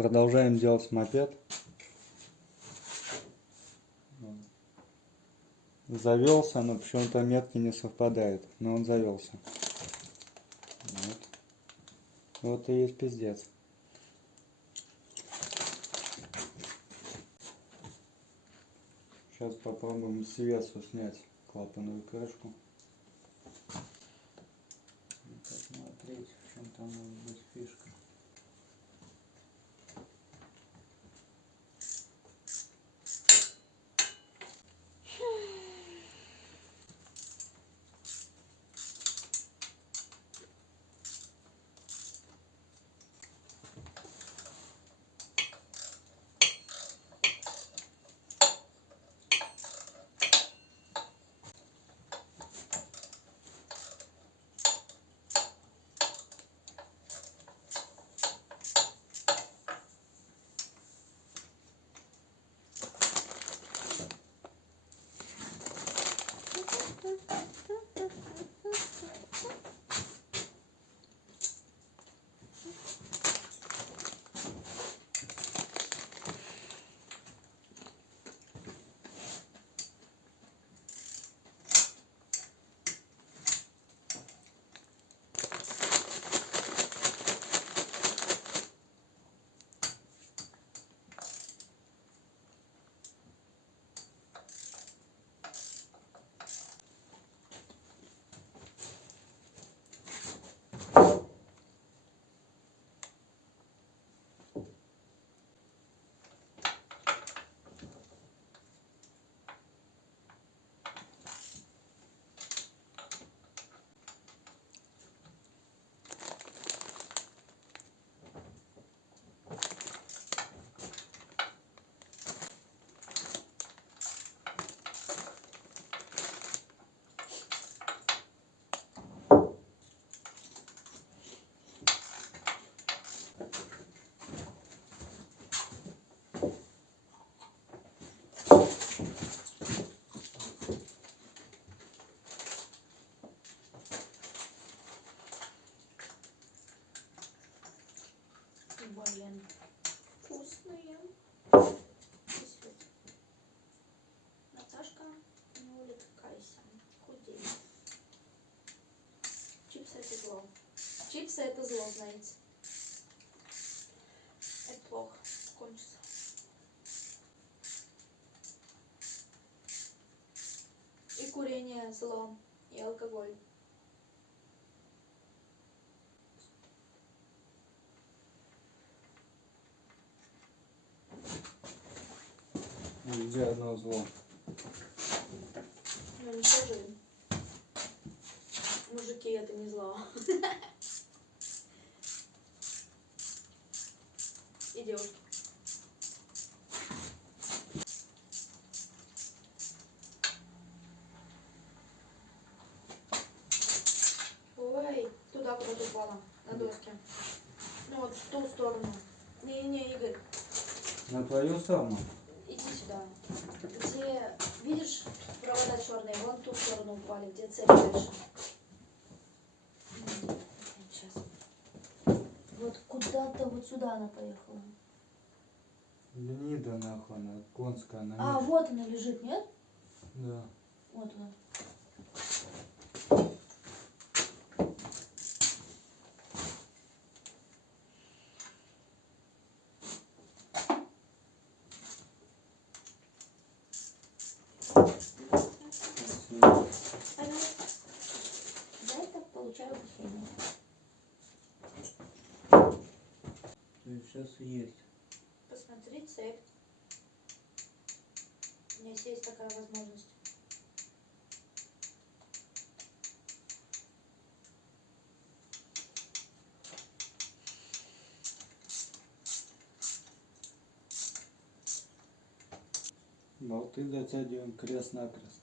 Продолжаем делать мопед. Завелся, но почему-то метки не совпадают, но он завелся. Вот и есть пиздец. Сейчас попробуем сверху снять клапанную крышку. Посмотреть, в чем там может быть фишка. Блин, вкусные. Наташка, не увлекайся, худей. Чипсы это зло. Чипсы это зло, знаете. Это плохо. Кончится. И курение зло, и алкоголь. Везде одно зло. Ну не скажи. Мужики, это не зло. И девушки. Ой, туда куда-то упала, на доске. Ну вот в ту сторону. Не, Игорь. На твою сторону? Иди сюда. Где, видишь, провода черные, вон в ту сторону упали, где цепь дальше. Сейчас. Вот куда-то вот сюда она поехала. Ленида нахуй, она конская. Она А, вот она лежит, нет? Да. Вот. За это получаю кофейну. То есть сейчас есть. Посмотри цепь. У меня есть такая возможность. Болты затягиваем крест-накрест.